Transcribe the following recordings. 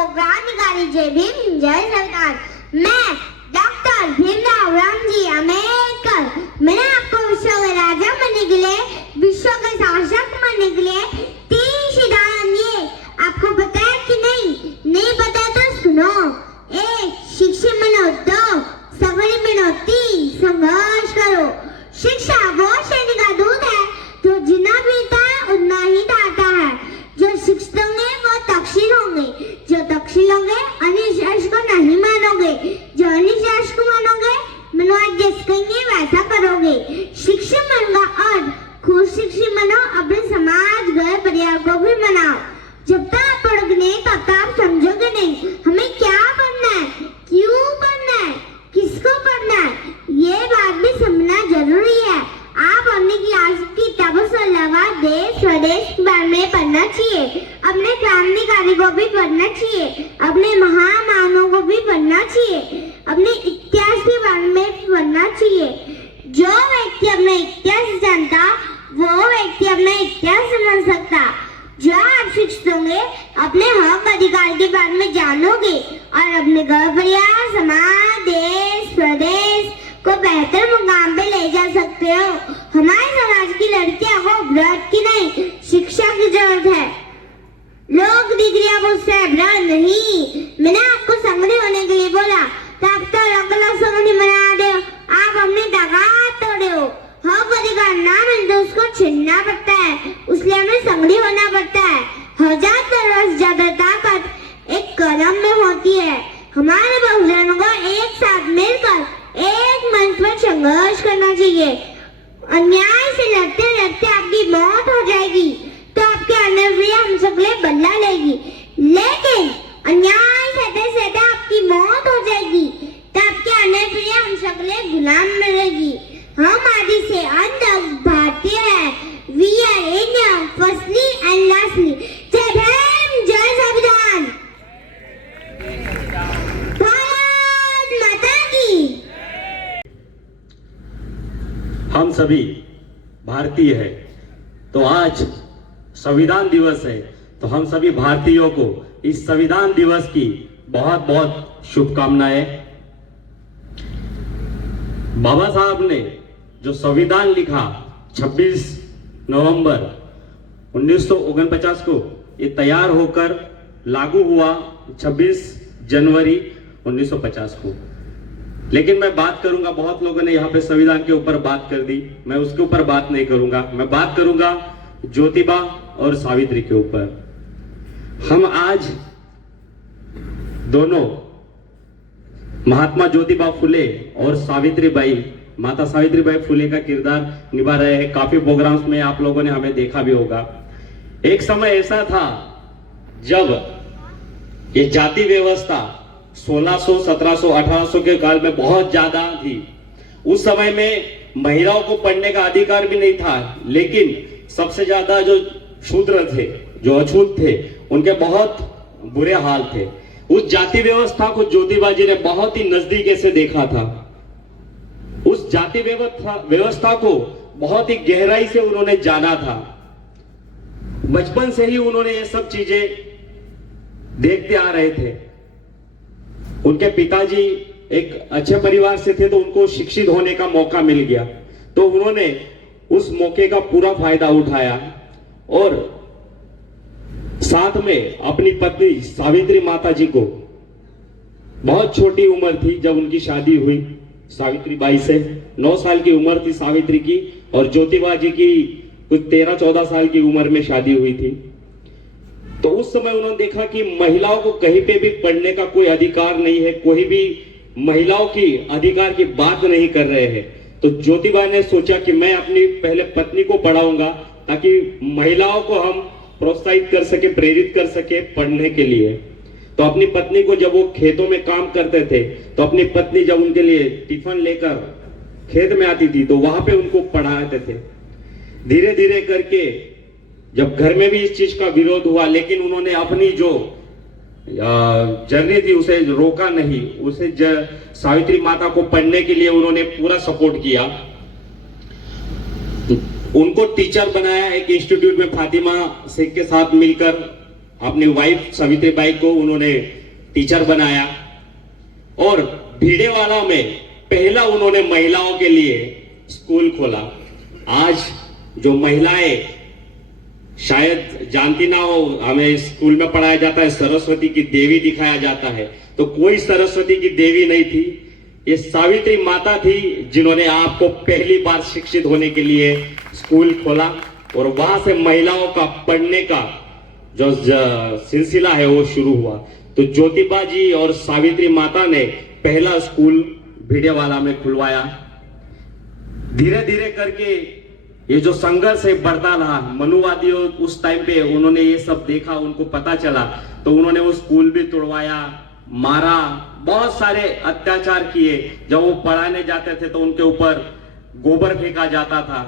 को क्रांतिकारी जय भीम जय संविधान। मैं डॉक्टर भीमराव रामजी अम्बेडकर, मैंने आपको विश्व के राजा बनने के लिए, विश्व के शासक बनने के लिए 3 सिद्धांत दिए। आपको पता है कि नहीं पता तो सुनो। 1. शिक्षित बनो। 2. संगठित बनो। 3. संघर्ष करो। शिक्षा वो शरीर का दूध है जो जितना पीता है उतना ही दाता है। जो शिक्षित होंगे वो तक्षशिल होंगे, जो तक्षशिल होंगे अनिश्चय को नहीं मानोगे, जो अनिश्चय को मानोगे मनोज जैसे कहेंगे वैसा करोगे। शिक्षित मन का अर्थ खुद शिक्षित बनो, अपने समाज घर परिवार को भी बनाओ। जब तक आप पढ़ोगे नहीं तब तक आप समझोगे नहीं हमें क्या पढ़ना है, क्यों पढ़ना है, किसको पढ़ना है, ये बात भी समझना जरूरी है। आप अपनी क्लास की किताबों से अलावा देश स्वदेश के बारे में पढ़ना चाहिए, अपने क्रांतिकारी को भी पढ़ना चाहिए, अपने महामानवों को भी पढ़ना चाहिए, अपने इतिहास के बारे में पढ़ना चाहिए। जो व्यक्ति अपना इतिहास जानता वो व्यक्ति अपना इतिहास समझ सकता। जो आप शिक्षित होंगे अपने हक अधिकार के बारे में जानोगे और अपने घर परिवार समाज देश स्वदेश को बेहतर मुकाम पे ले जा सकते हो। हमारे समाज की लड़कियों को व्रत की नहीं शिक्षा की जरूरत है। लोग डिग्रियां मुझसे व्रत नहीं। मैंने आपको संगठित होने के लिए बोला तब तो अलग संगठित बना दो। आप अपने ताकत तोड़े हो। हक अधिकार ना मिले तो उसको छीनना पड़ता है, इसलिए हमें संगठित होना पड़ता है। 1000 तरह ज्यादा ताकत एक कदम में होती है। हमारे बहुजनों को एक साथ मिलकर एक मंच पर संघर्ष करना चाहिए। अन्याय से लड़ते लड़ते आपकी मौत हो जाएगी तो आपके अन्य हम सगले बदला लेगी, लेकिन अन्याय सहते सहते आपकी मौत हो जाएगी तो आपके अन्य हम सगले गुलाम रहेगी। हम आदि से अंत तक भारतीय हैं। We are Indian, firstly and lastly. जय भीम जय संविधान। भारत माता की। हम सभी भारतीय हैं, तो आज संविधान दिवस है, तो हम सभी भारतीयों को इस संविधान दिवस की बहुत बहुत शुभकामनाएं। बाबा साहब ने जो संविधान लिखा 26 नवंबर 1949 को, ये तैयार होकर लागू हुआ 26 जनवरी 1950 को। लेकिन मैं बात करूंगा, बहुत लोगों ने यहाँ पे संविधान के ऊपर बात कर दी, मैं उसके ऊपर बात नहीं करूंगा। मैं बात करूंगा ज्योतिबा और सावित्री के ऊपर। हम आज दोनों महात्मा ज्योतिबा फुले और सावित्रीबाई, माता सावित्रीबाई फुले का किरदार निभा रहे हैं। काफी प्रोग्राम्स में आप लोगों ने हमें देखा भी होगा। एक समय ऐसा था जब ये जाति व्यवस्था 1600, 1700, 1800 के काल में बहुत ज्यादा थी। उस समय में महिलाओं को पढ़ने का अधिकार भी नहीं था, लेकिन सबसे ज्यादा जो शूद्र थे, जो अछूत थे, उनके बहुत बुरे हाल थे। उस जाति व्यवस्था को ज्योतिबा जी ने बहुत ही नजदीक से देखा था। उस जाति व्यवस्था को बहुत ही गहराई से उन्होंने जाना था। बचपन से ही उन्होंने ये सब चीजें देखते आ रहे थे। उनके पिताजी एक अच्छे परिवार से थे, तो उनको शिक्षित होने का मौका मिल गया, तो उन्होंने उस मौके का पूरा फायदा उठाया और साथ में अपनी पत्नी सावित्री माता जी को, बहुत छोटी उम्र थी जब उनकी शादी हुई सावित्रीबाई से, 9 साल की उम्र थी सावित्री की, और ज्योतिबा जी की कुछ 13-14 साल की उम्र में शादी हुई थी। तो उस समय उन्होंने देखा कि महिलाओं को कहीं पे भी पढ़ने का कोई अधिकार नहीं है, कोई भी महिलाओं की अधिकार की बात नहीं कर रहे हैं। तो ज्योतिबा ने सोचा कि मैं अपनी पहले पत्नी को पढ़ाऊंगा ताकि महिलाओं को हम प्रोत्साहित कर सके, प्रेरित कर सके पढ़ने के लिए। तो अपनी पत्नी को, जब वो खेतों में काम करते थे, तो अपनी पत्नी जब उनके लिए टिफिन लेकर खेत में आती थी तो वहां पे उनको पढ़ाते थे। धीरे धीरे करके जब घर में भी इस चीज का विरोध हुआ, लेकिन उन्होंने अपनी जो जर्नी थी उसे रोका नहीं, उसे सावित्री माता को पढ़ने के लिए उन्होंने पूरा सपोर्ट किया। उनको टीचर बनाया एक इंस्टीट्यूट में फातिमा शेख के साथ मिलकर, अपनी वाइफ सावित्री बाई को उन्होंने टीचर बनाया और भिडेवाला में पहला उन्होंने महिलाओं के लिए स्कूल खोला। आज जो महिलाएं शायद जानती ना हो, हमें स्कूल में पढ़ाया जाता है सरस्वती की देवी दिखाया जाता है, तो कोई सरस्वती की देवी नहीं थी, ये सावित्री माता थी जिन्होंने आपको पहली बार शिक्षित होने के लिए स्कूल खोला और वहां से महिलाओं का पढ़ने का जो सिलसिला है वो शुरू हुआ। तो ज्योतिबा जी और सावित्री माता ने पहला स्कूल भिडेवाला में खुलवाया। धीरे धीरे करके ये जो संघर्ष है बढ़ता रहा। मनुवादियों उस टाइम पे उन्होंने ये सब देखा, उनको पता चला, तो उन्होंने वो स्कूल भी तोड़वाया, मारा, बहुत सारे अत्याचार किए। जब वो पढ़ाने जाते थे तो उनके ऊपर गोबर फेंका जाता था।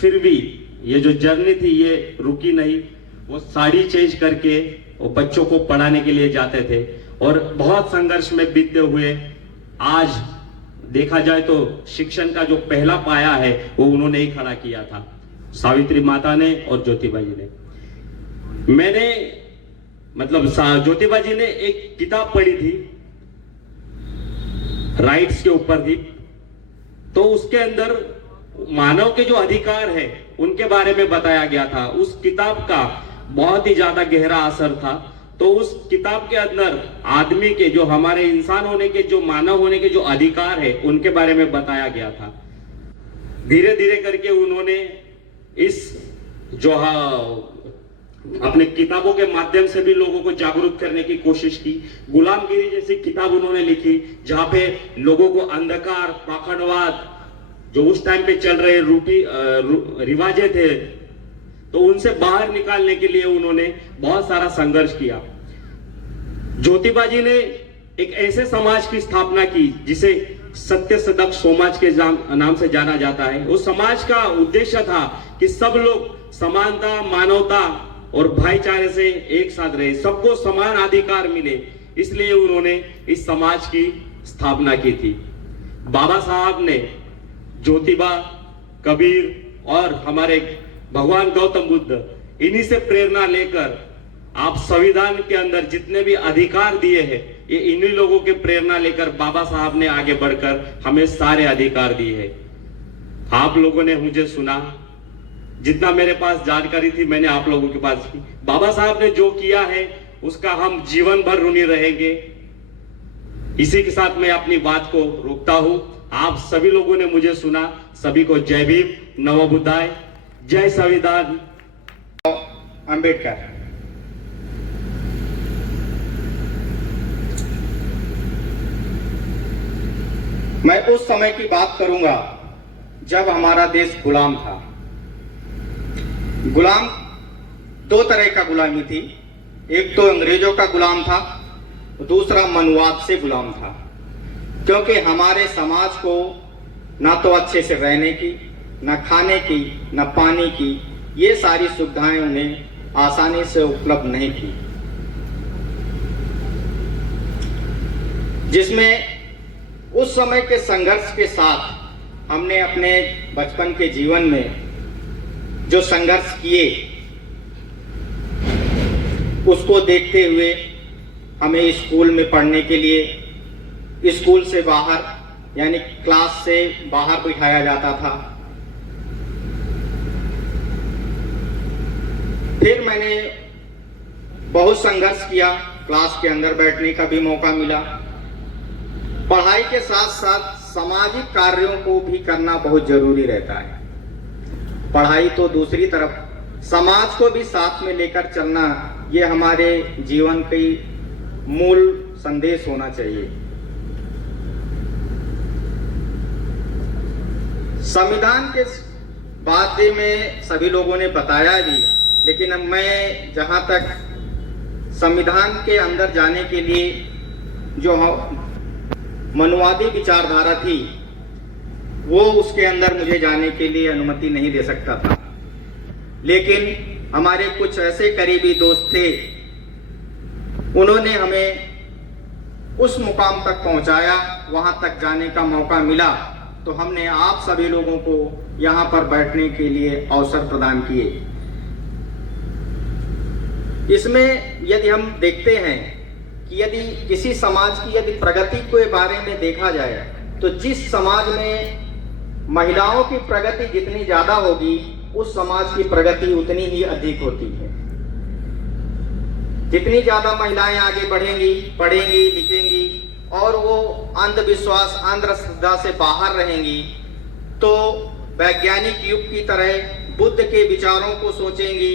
फिर भी ये जो जर्नी थी ये रुकी नहीं, वो साड़ी चेंज करके वो बच्चों को पढ़ाने के लिए जाते थे और बहुत संघर्ष में बीतते हुए आज देखा जाए तो शिक्षण का जो पहला पाया है वो उन्होंने ही खड़ा किया था, सावित्री माता ने और ज्योतिबा जी ने। मैंने मतलब ज्योतिबा जी ने एक किताब पढ़ी थी, राइट्स के ऊपर थी, तो उसके अंदर मानव के जो अधिकार है उनके बारे में बताया गया था। उस किताब का बहुत ही ज्यादा गहरा असर था। तो उस किताब के अंदर आदमी के जो हमारे इंसान होने के जो मानव होने के जो अधिकार है उनके बारे में बताया गया था। धीरे धीरे करके उन्होंने इस जो अपने किताबों के माध्यम से भी लोगों को जागरूक करने की कोशिश की। गुलामगिरी जैसी किताब उन्होंने लिखी जहां पे लोगों को अंधकार, पाखंडवाद जो उस टाइम पे चल रहे रिवाजे थे तो उनसे बाहर निकालने के लिए उन्होंने बहुत सारा संघर्ष किया। ज्योतिबा जी ने एक ऐसे समाज की स्थापना की जिसे सत्य सदक समाज के नाम से जाना जाता है। उस समाज का उद्देश्य था कि सब लोग समानता, मानवता और भाईचारे से एक साथ रहे, सबको समान अधिकार मिले, इसलिए उन्होंने इस समाज की स्थापना की थी। बाबा साहब ने ज्योतिबा, कबीर और हमारे भगवान गौतम बुद्ध, इन्हीं से प्रेरणा लेकर आप संविधान के अंदर जितने भी अधिकार दिए हैं ये इन्हीं लोगों के प्रेरणा लेकर बाबा साहब ने आगे बढ़कर हमें सारे अधिकार दिए हैं। आप लोगों ने मुझे सुना, जितना मेरे पास जानकारी थी मैंने आप लोगों के पास की। बाबा साहब ने जो किया है उसका हम जीवन भर ऋणी रहेंगे। इसी के साथ मैं अपनी बात को रोकता हूं। आप सभी लोगों ने मुझे सुना। सभी को जय भीम, नमो बुद्धाय, जय संविधान। अंबेडकर। मैं उस समय की बात करूंगा जब हमारा देश गुलाम था। गुलाम दो तरह का गुलामी थी, एक तो अंग्रेजों का गुलाम था, दूसरा मनुवाद से गुलाम था। क्योंकि हमारे समाज को ना तो अच्छे से रहने की, न खाने की, न पानी की, ये सारी सुविधाएं उन्हें आसानी से उपलब्ध नहीं थी, जिसमें उस समय के संघर्ष के साथ हमने अपने बचपन के जीवन में जो संघर्ष किए उसको देखते हुए हमें स्कूल में पढ़ने के लिए स्कूल से बाहर यानी क्लास से बाहर बिठाया जाता था। फिर मैंने बहुत संघर्ष किया, क्लास के अंदर बैठने का भी मौका मिला। पढ़ाई के साथ साथ सामाजिक कार्यों को भी करना बहुत जरूरी रहता है। पढ़ाई तो दूसरी तरफ, समाज को भी साथ में लेकर चलना, ये हमारे जीवन की मूल संदेश होना चाहिए। संविधान के बारे में सभी लोगों ने बताया भी, लेकिन अब मैं जहां तक संविधान के अंदर जाने के लिए जो मनुवादी विचारधारा थी वो उसके अंदर मुझे जाने के लिए अनुमति नहीं दे सकता था। लेकिन हमारे कुछ ऐसे करीबी दोस्त थे, उन्होंने हमें उस मुकाम तक पहुंचाया, वहां तक जाने का मौका मिला, तो हमने आप सभी लोगों को यहाँ पर बैठने के लिए अवसर प्रदान किए। इसमें यदि हम देखते हैं कि यदि किसी समाज की यदि प्रगति के बारे में देखा जाए तो जिस समाज में महिलाओं की प्रगति जितनी ज्यादा होगी उस समाज की प्रगति उतनी ही अधिक होती है। जितनी ज्यादा महिलाएं आगे बढ़ेंगी, पढ़ेंगी, लिखेंगी और वो अंधविश्वास, अंधश्रद्धा से बाहर रहेंगी तो वैज्ञानिक युग की तरह बुद्ध के विचारों को सोचेंगी।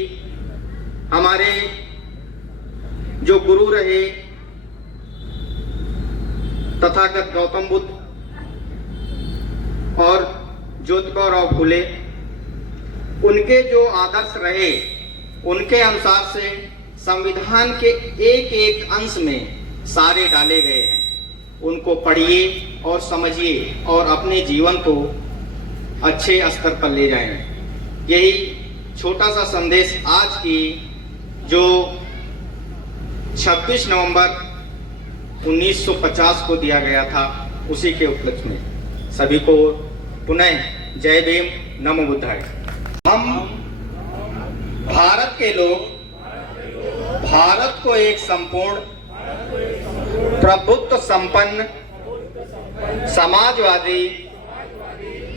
हमारे जो गुरु रहे तथागत गौतम बुद्ध और ज्योतिबा फुले, उनके जो आदर्श रहे उनके अनुसार से संविधान के एक एक अंश में सारे डाले गए हैं। उनको पढ़िए और समझिए और अपने जीवन को अच्छे स्तर पर ले जाएं। यही छोटा सा संदेश आज की जो 26 नवंबर 1950 को दिया गया था उसी के उपलक्ष्य में सभी को पुनः जय भीम, नमो बुद्धाय। हम भारत के लोग भारत को एक संपूर्ण प्रभुत्व संपन्न समाजवादी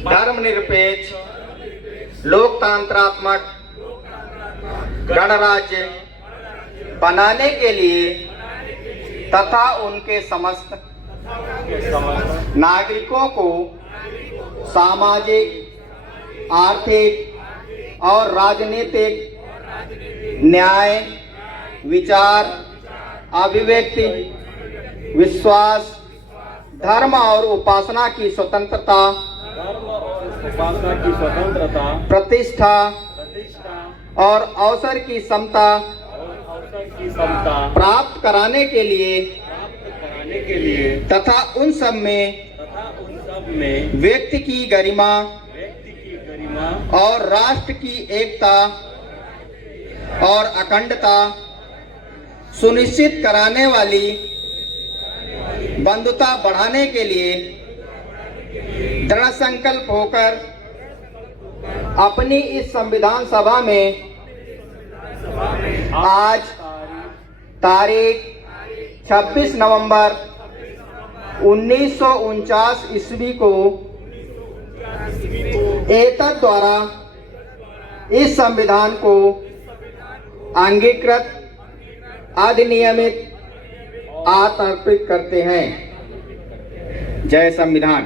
धर्मनिरपेक्ष लोकतंत्रात्मक गणराज्य बनाने के लिए तथा उनके समस्त नागरिकों को सामाजिक, आर्थिक और राजनीतिक न्याय, विचार, अभिव्यक्ति, विश्वास, धर्म और उपासना की स्वतंत्रता, प्रतिष्ठा और अवसर की समता प्राप्त कराने के लिए तथा उन सब में व्यक्ति की गरिमा और राष्ट्र की एकता और अखंडता सुनिश्चित कराने वाली बंधुता बढ़ाने के लिए दृढ़ संकल्प होकर अपनी इस संविधान सभा में आज तारीख 26 नवंबर 1949 ईस्वी को एतद द्वारा इस संविधान को अंगीकृत, अधिनियमित, अर्पित करते हैं। जय संविधान।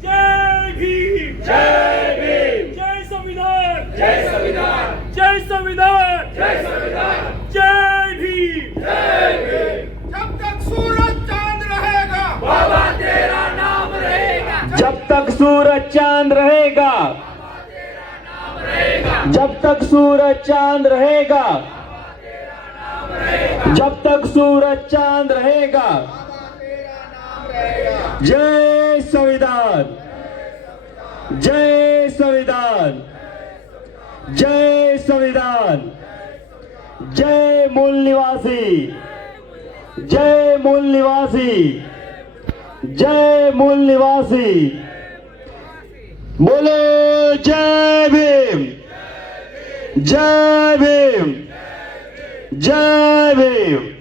जय भीम, जय भीम, जय संविधान, जय संविधान, जय संविधान, जय संविधान, जय भीम, जय भीम। जब तक सूरज चांद रहेगा बाबा तेरा नाम रहेगा। जब तक सूरज चांद रहेगा, बाबा तेरा नाम रहेगा। जब तक सूरज चांद रहेगा, बाबा तेरा नाम रहेगा। जब तक सूरज चांद रहेगा। बाबा तेरा नाम रहेगा। जय संविधान, जय संविधान, जय संविधान, जय मूल निवासी, जय मूल निवासी, जय मूल निवासी। बोलो जय भीम, जय भीम, जय भीम।